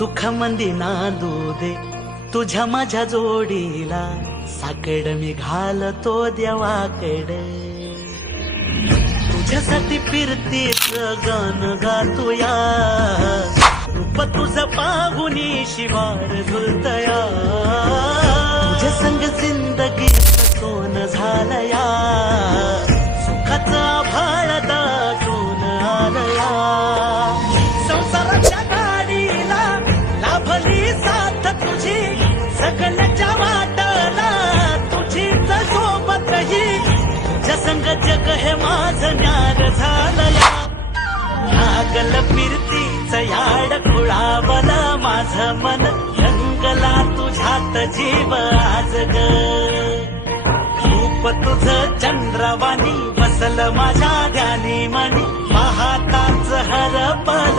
सुख मंदी नांदू दे तुझ्या माझ्या जोडीला, साकड मी घालतो देवाकडे. तुझ्यासाठी फिरतीच गाण गातोया, रूप तुझं पाहुनी शिवार झुलतया. तुझ्या संग जिंदगीत सोन झालया, सुखाचा आभाळ दाटून आलया. संसाराच्या गाडीला लाभली साथ तुझी, सगळ्याच्या वाटला तुझीच सोबतही. तुझ्या संग जग हे माझं न्यार झालया, लागल फिरतीच याड खुळावल माझं मन. रंगला तुझ्यात जीव आज ग, रूप तुझं चंद्रवाणी बसल माझ्या ध्यानी मनी. पाहताच हरपल